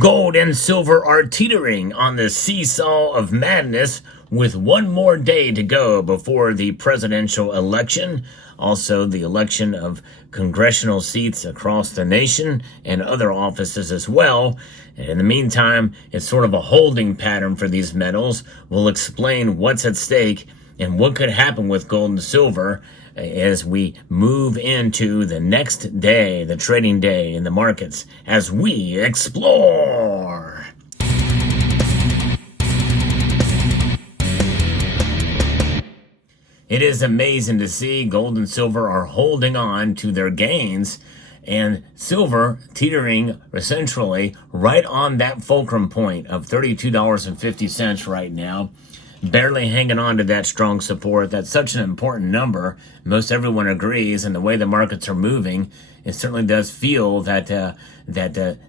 Gold and silver are teetering on the seesaw of madness with one more day to go before the presidential election, also the election of congressional seats across the nation and other offices as well. In the meantime, it's sort of a holding pattern for these metals. We'll explain what's at stake and what could happen with gold and silver as we move into the next day, the trading day in the markets, as we explore. It is amazing to see gold and silver are holding on to their gains, and silver teetering essentially right on that fulcrum point of $32.50 right now. Barely hanging on to that strong support. That's such an important number. Most everyone agrees, and the way the markets are moving, it certainly does feel that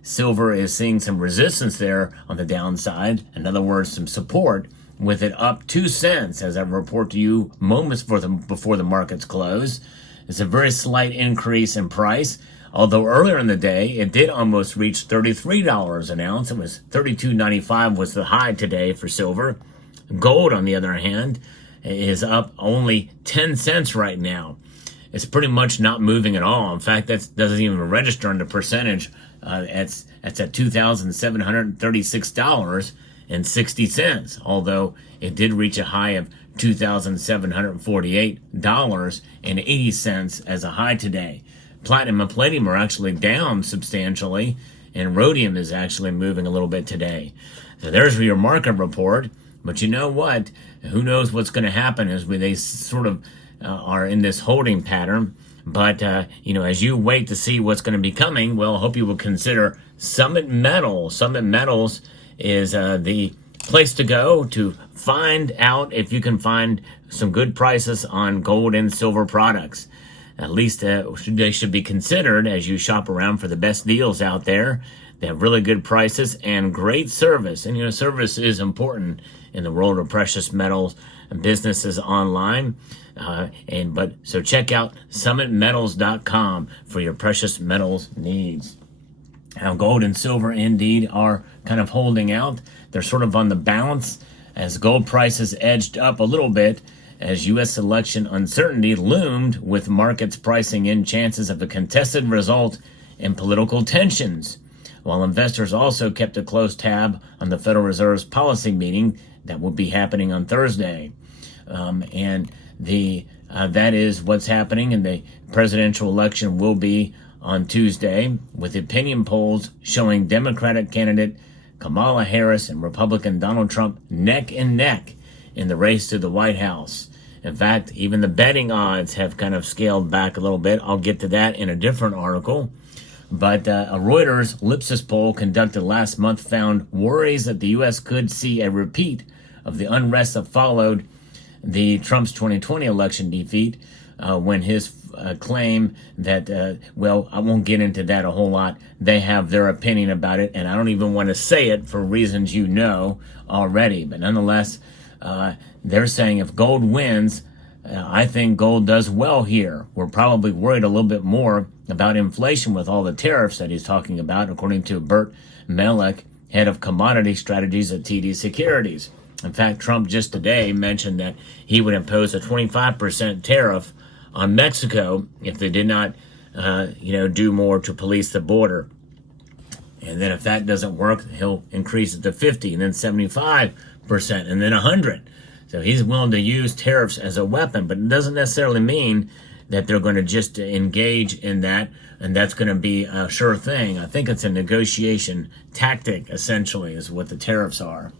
silver is seeing some resistance there on the downside. In other words, some support, with it up 2 cents, as I report to you moments before the markets close. It's a very slight increase in price, although earlier in the day, it did almost reach $33 an ounce. It was $32.95 was the high today for silver. Gold, on the other hand, is up only 10 cents right now. It's pretty much not moving at all. In fact, that doesn't even register on the percentage. It's at $2,736.60, although it did reach a high of $2,748.80 as a high today. Platinum and palladium are actually down substantially, and rhodium is actually moving a little bit today. So there's your market report. But you know what? Who knows what's going to happen as they sort of are in this holding pattern. But, as you wait to see what's going to be coming, well, I hope you will consider Summit Metals. Summit Metals is the place to go to find out if you can find some good prices on gold and silver products. At least they should be considered as you shop around for the best deals out there. They have really good prices and great service. And, service is important in the world of precious metals and businesses online. So check out summitmetals.com for your precious metals needs. Now, gold and silver indeed are kind of holding out. They're sort of on the bounce as gold prices edged up a little bit as U.S. election uncertainty loomed, with markets pricing in chances of a contested result and political tensions, while investors also kept a close tab on the Federal Reserve's policy meeting that will be happening on Thursday. That is what's happening, and the presidential election will be on Tuesday, with opinion polls showing Democratic candidate Kamala Harris and Republican Donald Trump neck and neck in the race to the White House. In fact, even the betting odds have kind of scaled back a little bit. I'll get to that in a different article. But a Reuters Lipsis poll conducted last month found worries that the U.S. could see a repeat of the unrest that followed the Trump's 2020 election defeat, when his claim that, I won't get into that a whole lot. They have their opinion about it, and I don't even want to say it for reasons you know already. But nonetheless, they're saying if gold wins, I think gold does well here. We're probably worried a little bit more about inflation with all the tariffs that he's talking about, according to Bert Melek, head of commodity strategies at TD Securities. In fact, Trump just today mentioned that he would impose a 25% tariff on Mexico if they did not, do more to police the border. And then if that doesn't work, he'll increase it to 50, and then 75%, and then 100%. So he's willing to use tariffs as a weapon, but it doesn't necessarily mean that they're going to just engage in that, and that's going to be a sure thing. I think it's a negotiation tactic, essentially, is what the tariffs are.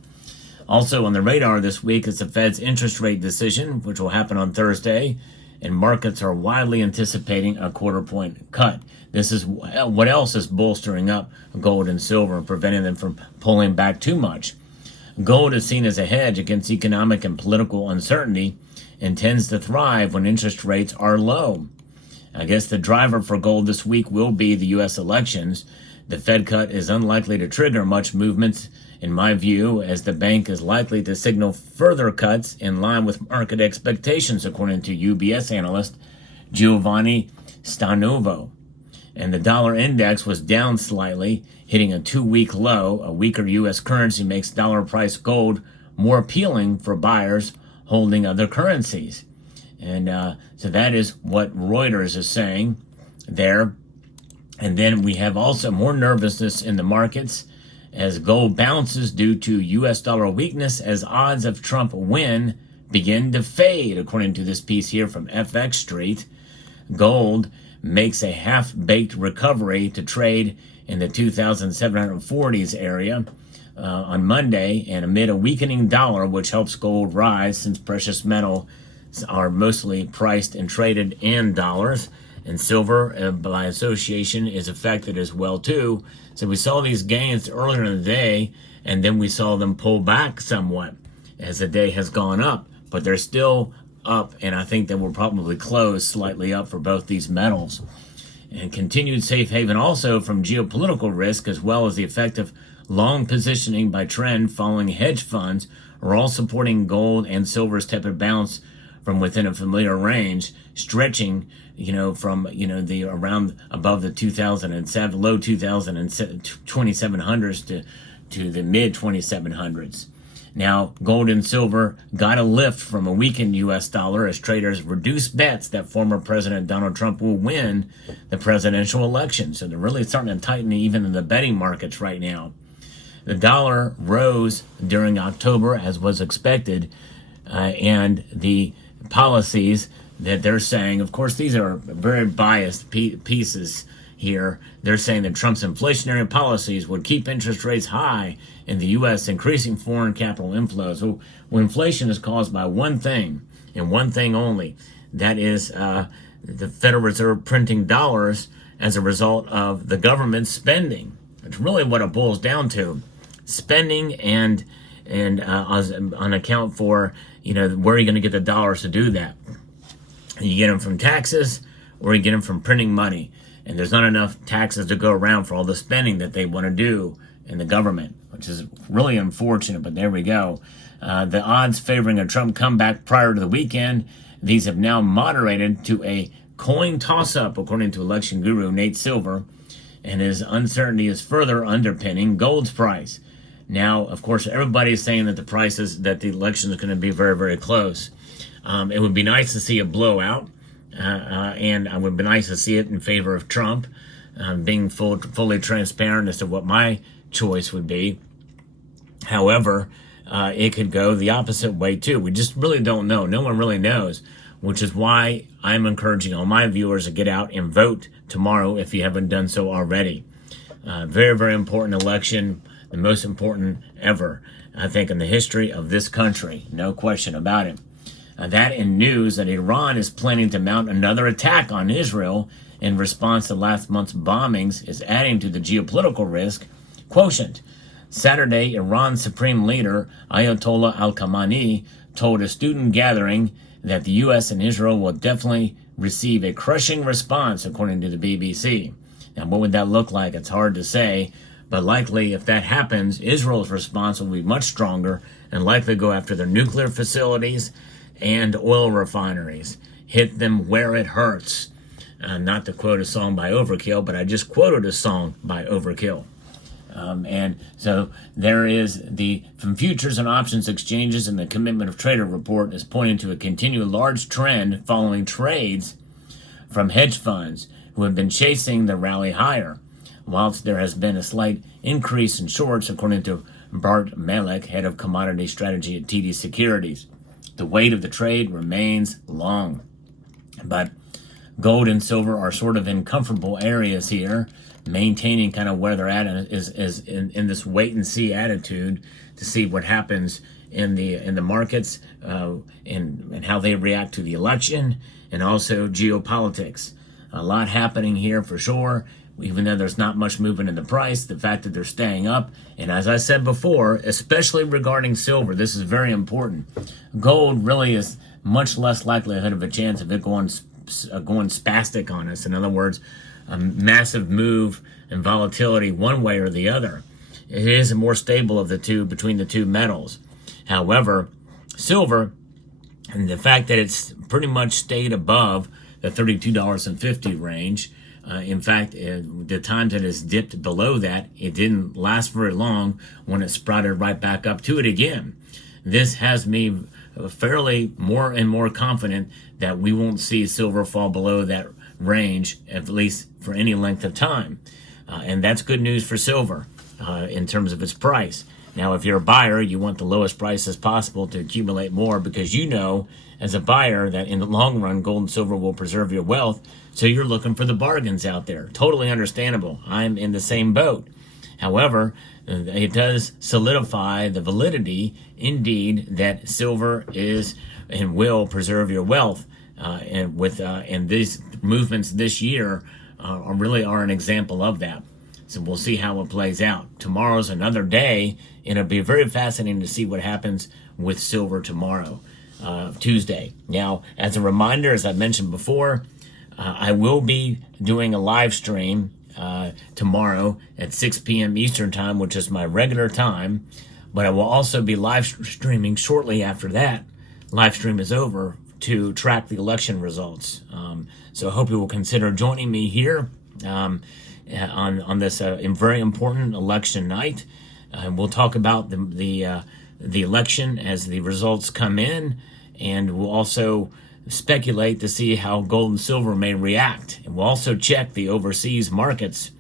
Also on the radar this week is the Fed's interest rate decision, which will happen on Thursday, and markets are widely anticipating a quarter-point cut. This is what else is bolstering up gold and silver and preventing them from pulling back too much. Gold is seen as a hedge against economic and political uncertainty and tends to thrive when interest rates are low. I guess the driver for gold this week will be the U.S. elections. The Fed cut is unlikely to trigger much movement, in my view, as the bank is likely to signal further cuts in line with market expectations, according to UBS analyst Giovanni Stanovo. And the dollar index was down slightly, hitting a 2-week low. A weaker U.S. currency makes dollar price gold more appealing for buyers holding other currencies. And so that is what Reuters is saying there. And then we have also more nervousness in the markets as gold bounces due to U.S. dollar weakness as odds of Trump win begin to fade, according to this piece here from FX Street. Gold makes a half-baked recovery to trade in the 2,740s area on Monday, and amid a weakening dollar, which helps gold rise since precious metals are mostly priced and traded in dollars. And silver, by association, is affected as well, too. So we saw these gains earlier in the day, and then we saw them pull back somewhat as the day has gone up. But they're still up, and I think they will probably close slightly up for both these metals. And continued safe haven also from geopolitical risk, as well as the effective long positioning by trend following hedge funds, are all supporting gold and silver's tepid bounce from within a familiar range, stretching, from, the around above the 2007, low 2700s to the mid 2700s. Now, gold and silver got a lift from a weakened U.S. dollar as traders reduce bets that former President Donald Trump will win the presidential election. So they're really starting to tighten even in the betting markets right now. The dollar rose during October, as was expected, and the policies that they're saying, of course, these are very biased pieces here. They're saying that Trump's inflationary policies would keep interest rates high in the U.S., increasing foreign capital inflows. So when inflation is caused by one thing, and one thing only, that is the Federal Reserve printing dollars as a result of the government spending. It's really what it boils down to. Spending and on account for, where are you going to get the dollars to do that? You get them from taxes, or you get them from printing money. And there's not enough taxes to go around for all the spending that they want to do in the government, which is really unfortunate, but there we go. The odds favoring a Trump comeback prior to the weekend, these have now moderated to a coin toss-up, according to election guru Nate Silver, and his uncertainty is further underpinning gold's price. Now, of course, everybody is saying that the election is going to be very, very close. It would be nice to see a blowout, and it would be nice to see it in favor of Trump, being fully transparent as to what my choice would be. However, it could go the opposite way, too. We just really don't know. No one really knows, which is why I'm encouraging all my viewers to get out and vote tomorrow if you haven't done so already. Very, very important election, the most important ever, I think, in the history of this country. No question about it. That in news that Iran is planning to mount another attack on Israel in response to last month's bombings is adding to the geopolitical risk quotient. Saturday, Iran's supreme leader, Ayatollah al-Khamenei, told a student gathering that the U.S. and Israel will definitely receive a crushing response, according to the BBC. Now, what would that look like? It's hard to say, but likely, if that happens, Israel's response will be much stronger and likely go after their nuclear facilities and oil refineries. Hit them where it hurts. Not to quote a song by Overkill, but I just quoted a song by Overkill. And so there is from futures and options exchanges, and the Commitment of Trader report is pointing to a continued large trend following trades from hedge funds who have been chasing the rally higher, whilst there has been a slight increase in shorts, according to Bart Malek, head of commodity strategy at TD Securities. The weight of the trade remains long, but gold and silver are sort of in comfortable areas here, maintaining kind of where they're at, and is in this wait and see attitude to see what happens in the markets, and how they react to the election, and also geopolitics. A lot happening here for sure. Even though there's not much movement in the price, the fact that they're staying up, and as I said before, especially regarding silver, this is very important. Gold really is much less likelihood of a chance of it going spastic on us. In other words, a massive move and volatility one way or the other. It is more stable of the two between the two metals. However, silver, and the fact that it's pretty much stayed above the $32.50 range, In fact, the times that it's dipped below that, it didn't last very long when it sprouted right back up to it again. This has me fairly more and more confident that we won't see silver fall below that range, at least for any length of time. And that's good news for silver in terms of its price. Now, if you're a buyer, you want the lowest prices possible to accumulate more, because you know as a buyer that in the long run, gold and silver will preserve your wealth. So you're looking for the bargains out there. Totally understandable. I'm in the same boat. However, it does solidify the validity, indeed, that silver is and will preserve your wealth. And these movements this year really are an example of that. So we'll see how it plays out. Tomorrow's another day, and it'll be very fascinating to see what happens with silver tomorrow, Tuesday. Now, as a reminder, as I mentioned before, I will be doing a live stream tomorrow at 6 p.m. Eastern Time, which is my regular time. But I will also be live streaming shortly after that live stream is over to track the election results. So I hope you will consider joining me here on this very important election night. We'll talk about the election as the results come in, and we'll also speculate to see how gold and silver may react. And we'll also check the overseas markets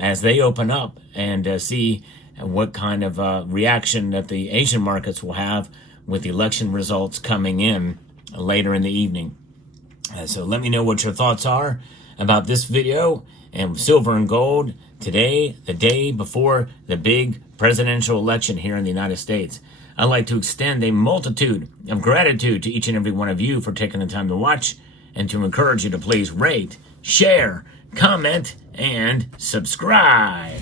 as they open up and see what kind of reaction that the Asian markets will have with the election results coming in later in the evening. So let me know what your thoughts are about this video and silver and gold today, the day before the big presidential election here in the United States. I'd like to extend a multitude of gratitude to each and every one of you for taking the time to watch, and to encourage you to please rate, share, comment, and subscribe.